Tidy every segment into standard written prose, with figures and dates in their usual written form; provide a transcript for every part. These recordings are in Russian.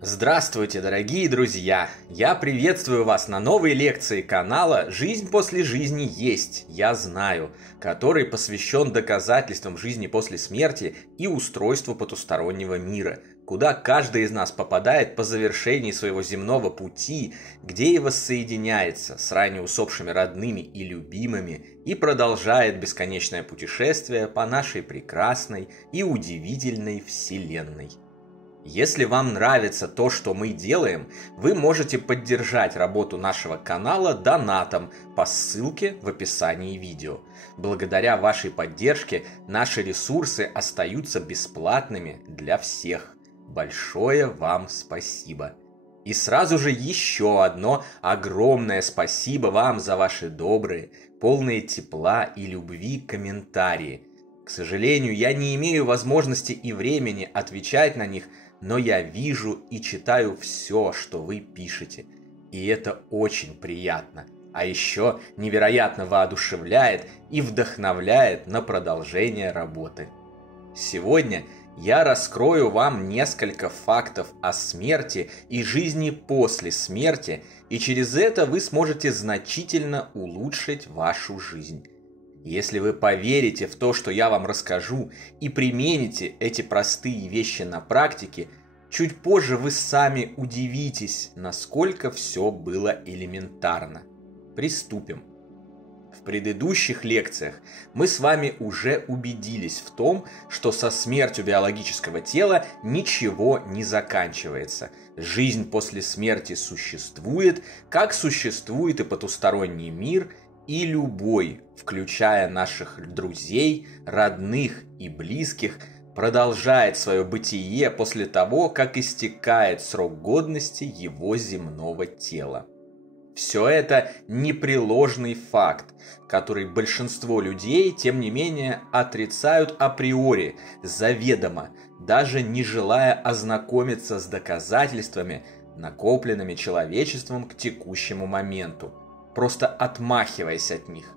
Здравствуйте, дорогие друзья! Я приветствую вас на новой лекции канала «Жизнь после жизни есть, я знаю», который посвящен доказательствам жизни после смерти и устройству потустороннего мира, куда каждый из нас попадает по завершении своего земного пути, где и воссоединяется с ранее усопшими родными и любимыми и продолжает бесконечное путешествие по нашей прекрасной и удивительной Вселенной. Если вам нравится то, что мы делаем, вы можете поддержать работу нашего канала донатом по ссылке в описании видео. Благодаря вашей поддержке наши ресурсы остаются бесплатными для всех. Большое вам спасибо! И сразу же еще одно огромное спасибо вам за ваши добрые, полные тепла и любви комментарии. К сожалению, я не имею возможности и времени отвечать на них, но я вижу и читаю все, что вы пишете, и это очень приятно, а еще невероятно воодушевляет и вдохновляет на продолжение работы. Сегодня я раскрою вам несколько фактов о смерти и жизни после смерти, и через это вы сможете значительно улучшить вашу жизнь. Если вы поверите в то, что я вам расскажу, и примените эти простые вещи на практике, чуть позже вы сами удивитесь, насколько все было элементарно. Приступим. В предыдущих лекциях мы с вами уже убедились в том, что со смертью биологического тела ничего не заканчивается. Жизнь после смерти существует, как существует и потусторонний мир, и любой, включая наших друзей, родных и близких, продолжает свое бытие после того, как истекает срок годности его земного тела. Все это непреложный факт, который большинство людей, тем не менее, отрицают априори, заведомо, даже не желая ознакомиться с доказательствами, накопленными человечеством к текущему моменту, просто отмахиваясь от них.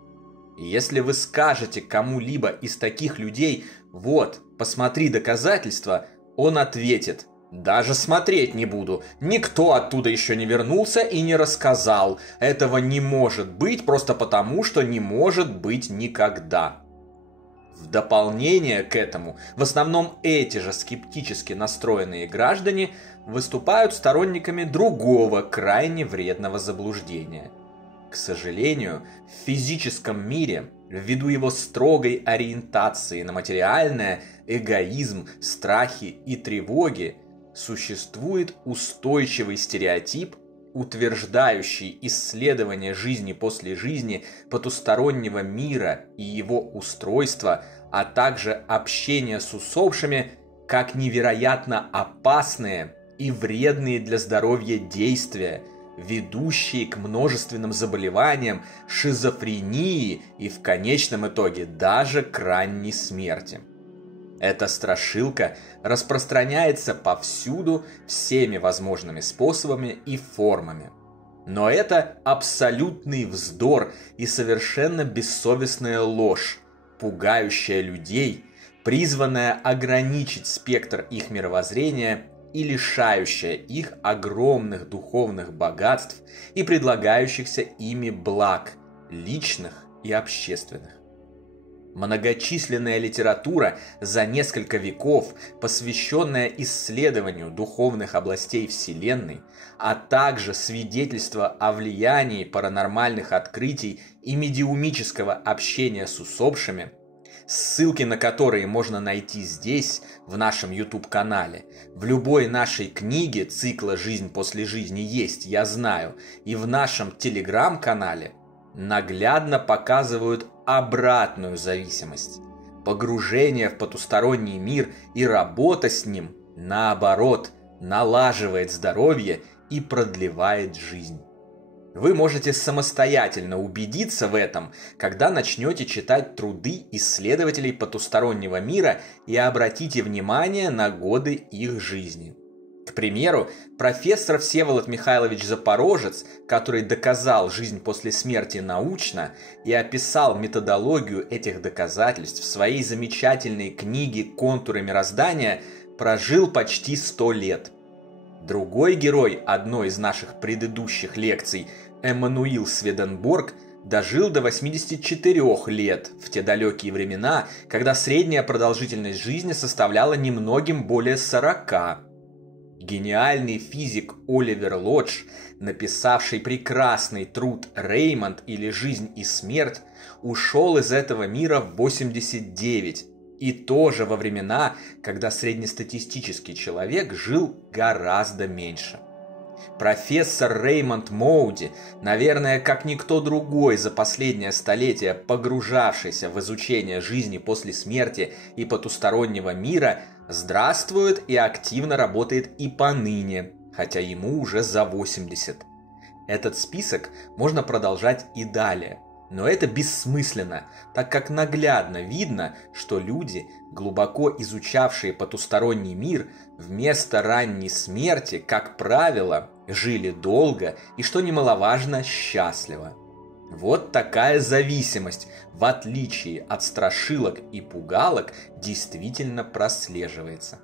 И если вы скажете кому-либо из таких людей: «Вот, посмотри доказательства», он ответит: «Даже смотреть не буду, никто оттуда еще не вернулся и не рассказал, этого не может быть просто потому, что не может быть никогда». В дополнение к этому, в основном эти же скептически настроенные граждане выступают сторонниками другого крайне вредного заблуждения. К сожалению, в физическом мире, ввиду его строгой ориентации на материальное, эгоизм, страхи и тревоги, существует устойчивый стереотип, утверждающий исследование жизни после жизни, потустороннего мира и его устройства, а также общение с усопшими, как невероятно опасные и вредные для здоровья действия, ведущие к множественным заболеваниям, шизофрении и в конечном итоге даже к ранней смерти. Эта страшилка распространяется повсюду всеми возможными способами и формами. Но это абсолютный вздор и совершенно бессовестная ложь, пугающая людей, призванная ограничить спектр их мировоззрения и лишающая их огромных духовных богатств и предлагающихся ими благ, личных и общественных. Многочисленная литература за несколько веков, посвященная исследованию духовных областей Вселенной, а также свидетельства о влиянии паранормальных открытий и медиумического общения с усопшими, ссылки на которые можно найти здесь, в нашем YouTube-канале, в любой нашей книге цикла «Жизнь после жизни есть, я знаю», и в нашем Telegram-канале, наглядно показывают обратную зависимость. Погружение в потусторонний мир и работа с ним, наоборот, налаживает здоровье и продлевает жизнь. Вы можете самостоятельно убедиться в этом, когда начнете читать труды исследователей потустороннего мира и обратите внимание на годы их жизни. К примеру, профессор Всеволод Михайлович Запорожец, который доказал жизнь после смерти научно и описал методологию этих доказательств в своей замечательной книге «Контуры мироздания», прожил почти 100 лет. Другой герой одной из наших предыдущих лекций, Эммануил Сведенборг, дожил до 84 лет в те далекие времена, когда средняя продолжительность жизни составляла немногим более 40. Гениальный физик Оливер Лодж, написавший прекрасный труд «Реймонд» или «Жизнь и смерть», ушел из этого мира в 89, и тоже во времена, когда среднестатистический человек жил гораздо меньше. Профессор Реймонд Моуди, наверное, как никто другой за последнее столетие погружавшийся в изучение жизни после смерти и потустороннего мира, здравствует и активно работает и поныне, хотя ему уже за 80. Этот список можно продолжать и далее, но это бессмысленно, так как наглядно видно, что люди, глубоко изучавшие потусторонний мир, вместо ранней смерти, как правило, жили долго и, что немаловажно, счастливо. Вот такая зависимость, в отличие от страшилок и пугалок, действительно прослеживается.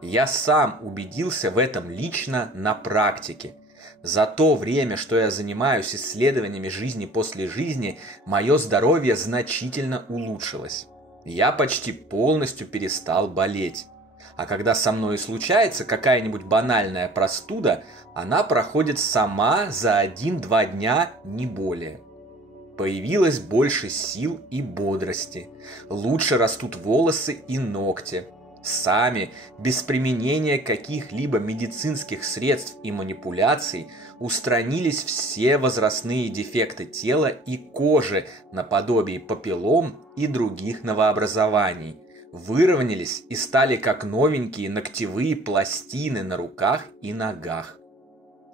Я сам убедился в этом лично на практике. За то время, что я занимаюсь исследованиями жизни после жизни, мое здоровье значительно улучшилось. Я почти полностью перестал болеть. А когда со мной случается какая-нибудь банальная простуда, она проходит сама за 1-2 дня, не более. Появилось больше сил и бодрости. Лучше растут волосы и ногти. Сами, без применения каких-либо медицинских средств и манипуляций, устранились все возрастные дефекты тела и кожи наподобие папиллом и других новообразований. Выровнялись и стали как новенькие ногтевые пластины на руках и ногах.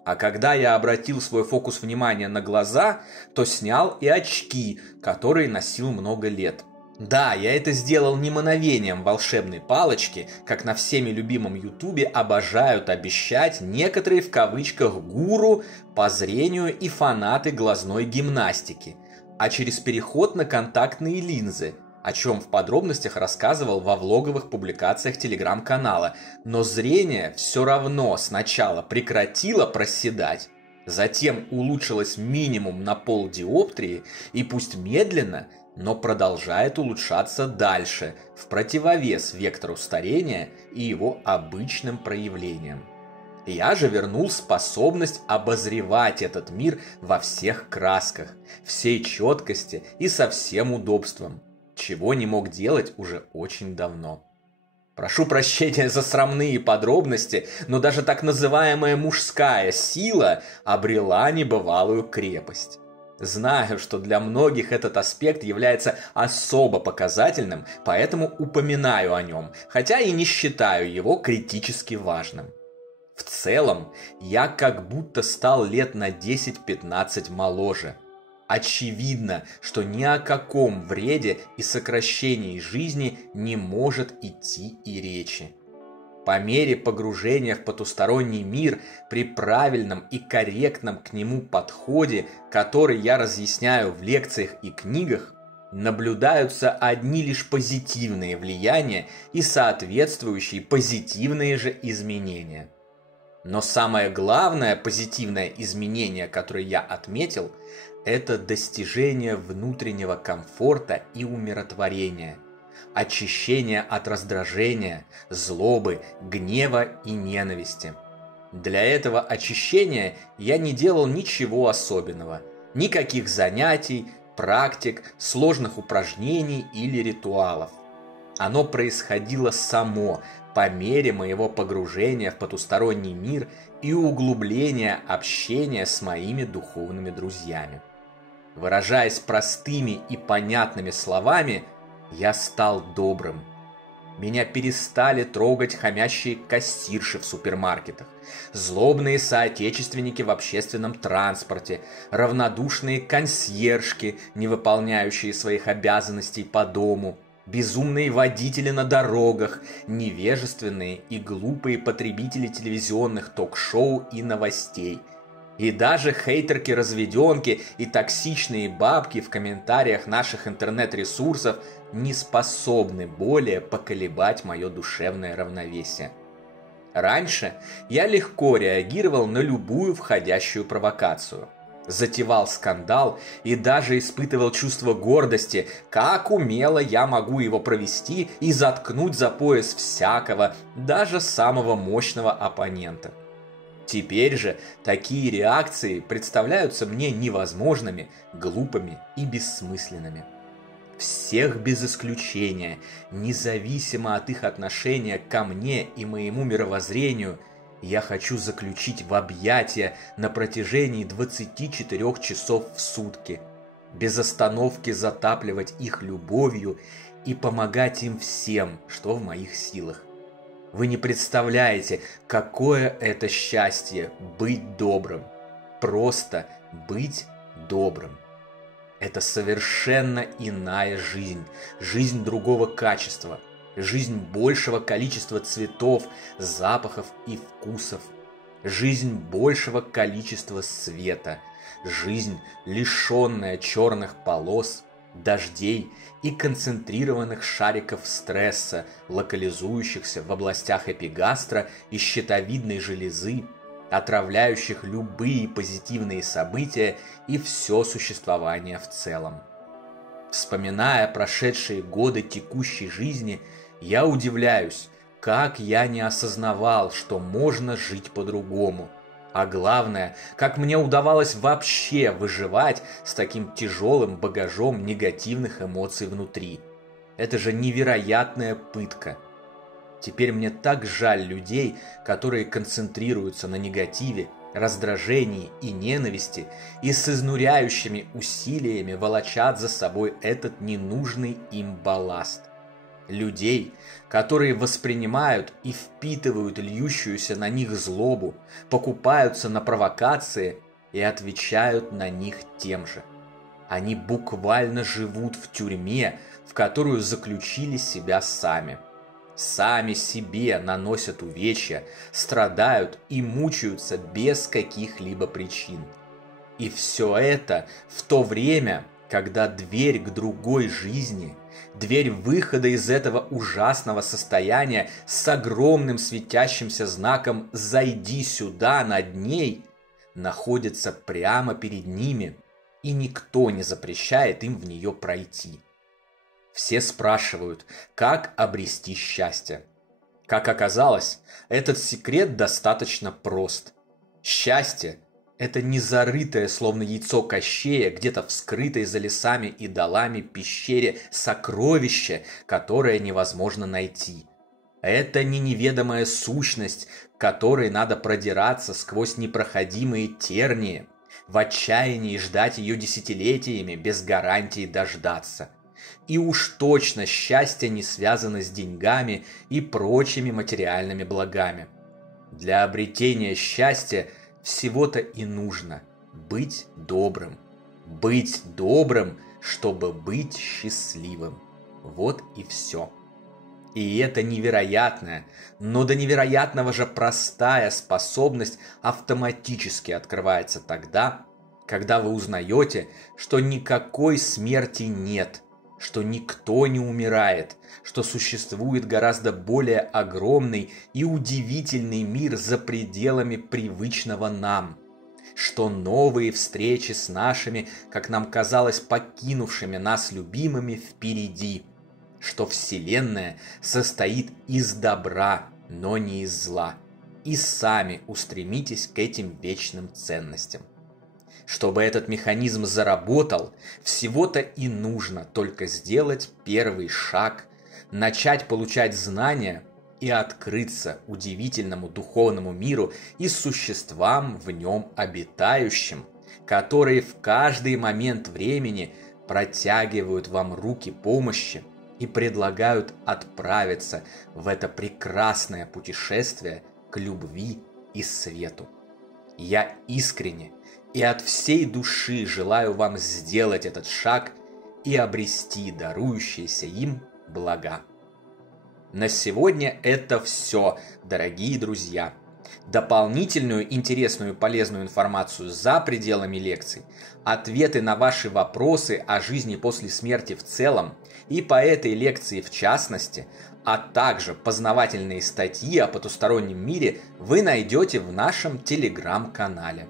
А когда я обратил свой фокус внимания на глаза, то снял и очки, которые носил много лет. Да, я это сделал не мановением волшебной палочки, как на всеми любимом ютубе обожают обещать некоторые в кавычках гуру по зрению и фанаты глазной гимнастики, а через переход на контактные линзы, о чем в подробностях рассказывал во влоговых публикациях телеграм-канала, но зрение все равно сначала прекратило проседать, затем улучшилось минимум на полдиоптрии и пусть медленно, но продолжает улучшаться дальше, в противовес вектору старения и его обычным проявлениям. Я же вернул способность обозревать этот мир во всех красках, всей четкости и со всем удобством, чего не мог делать уже очень давно. Прошу прощения за срамные подробности, но даже так называемая мужская сила обрела небывалую крепость. Знаю, что для многих этот аспект является особо показательным, поэтому упоминаю о нем, хотя и не считаю его критически важным. В целом, я как будто стал лет на 10-15 моложе. Очевидно, что ни о каком вреде и сокращении жизни не может идти и речи. По мере погружения в потусторонний мир при правильном и корректном к нему подходе, который я разъясняю в лекциях и книгах, наблюдаются одни лишь позитивные влияния и соответствующие позитивные же изменения. Но самое главное позитивное изменение, которое я отметил, это достижение внутреннего комфорта и умиротворения, очищение от раздражения, злобы, гнева и ненависти. Для этого очищения я не делал ничего особенного, никаких занятий, практик, сложных упражнений или ритуалов. Оно происходило само по мере моего погружения в потусторонний мир и углубления общения с моими духовными друзьями. Выражаясь простыми и понятными словами, я стал добрым. Меня перестали трогать хамящие кассирши в супермаркетах, злобные соотечественники в общественном транспорте, равнодушные консьержки, не выполняющие своих обязанностей по дому, безумные водители на дорогах, невежественные и глупые потребители телевизионных ток-шоу и новостей. И даже хейтерки-разведенки и токсичные бабки в комментариях наших интернет-ресурсов не способны более поколебать мое душевное равновесие. Раньше я легко реагировал на любую входящую провокацию. Затевал скандал и даже испытывал чувство гордости, как умело я могу его провести и заткнуть за пояс всякого, даже самого мощного оппонента. Теперь же такие реакции представляются мне невозможными, глупыми и бессмысленными. Всех без исключения, независимо от их отношения ко мне и моему мировоззрению, я хочу заключить в объятия на протяжении 24 часов в сутки, без остановки затапливать их любовью и помогать им всем, что в моих силах. Вы не представляете, какое это счастье быть добрым. Просто быть добрым. Это совершенно иная жизнь, жизнь другого качества, жизнь большего количества цветов, запахов и вкусов, жизнь большего количества света, жизнь, лишенная черных полос, дождей и концентрированных шариков стресса, локализующихся в областях эпигастра и щитовидной железы, отравляющих любые позитивные события и все существование в целом. Вспоминая прошедшие годы текущей жизни, я удивляюсь, как я не осознавал, что можно жить по-другому. А главное, как мне удавалось вообще выживать с таким тяжелым багажом негативных эмоций внутри. Это же невероятная пытка. Теперь мне так жаль людей, которые концентрируются на негативе, раздражении и ненависти и с изнуряющими усилиями волочат за собой этот ненужный им балласт. Людей, которые воспринимают и впитывают льющуюся на них злобу, покупаются на провокации и отвечают на них тем же. Они буквально живут в тюрьме, в которую заключили себя сами. Сами себе наносят увечья, страдают и мучаются без каких-либо причин. И все это в то время, когда дверь к другой жизни, дверь выхода из этого ужасного состояния с огромным светящимся знаком «Зайди сюда» над ней, находится прямо перед ними, и никто не запрещает им в нее пройти. Все спрашивают, как обрести счастье. Как оказалось, этот секрет достаточно прост. Счастье – это не зарытое, словно яйцо Кощея, где-то вскрытой за лесами и долами пещере сокровище, которое невозможно найти. Это не неведомая сущность, к которой надо продираться сквозь непроходимые тернии, в отчаянии ждать ее десятилетиями без гарантии дождаться. И уж точно счастье не связано с деньгами и прочими материальными благами. Для обретения счастья всего-то и нужно быть добрым. Быть добрым, чтобы быть счастливым. Вот и все. И это невероятная, но до невероятного же простая способность автоматически открывается тогда, когда вы узнаете, что никакой смерти нет, что никто не умирает, что существует гораздо более огромный и удивительный мир за пределами привычного нам, что новые встречи с нашими, как нам казалось, покинувшими нас любимыми впереди, что Вселенная состоит из добра, но не из зла, и сами устремитесь к этим вечным ценностям. Чтобы этот механизм заработал, всего-то и нужно только сделать первый шаг, начать получать знания и открыться удивительному духовному миру и существам в нем обитающим, которые в каждый момент времени протягивают вам руки помощи и предлагают отправиться в это прекрасное путешествие к любви и свету. Я искренне и от всей души желаю вам сделать этот шаг и обрести дарующиеся им блага. На сегодня это все, дорогие друзья. дополнительную интересную и полезную информацию за пределами лекций, ответы на ваши вопросы о жизни после смерти в целом и по этой лекции в частности, а также познавательные статьи о потустороннем мире вы найдете в нашем телеграм-канале.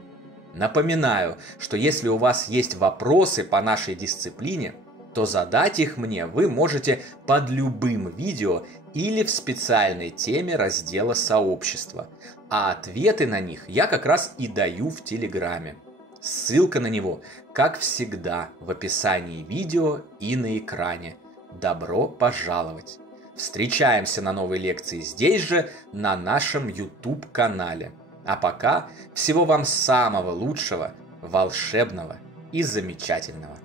Напоминаю, что если у вас есть вопросы по нашей дисциплине, то задать их мне вы можете под любым видео или в специальной теме раздела сообщества, а ответы на них я как раз и даю в Телеграме. Ссылка на него, как всегда, в описании видео и на экране. Добро пожаловать! Встречаемся на новой лекции здесь же, на нашем YouTube-канале. А пока всего вам самого лучшего, волшебного и замечательного!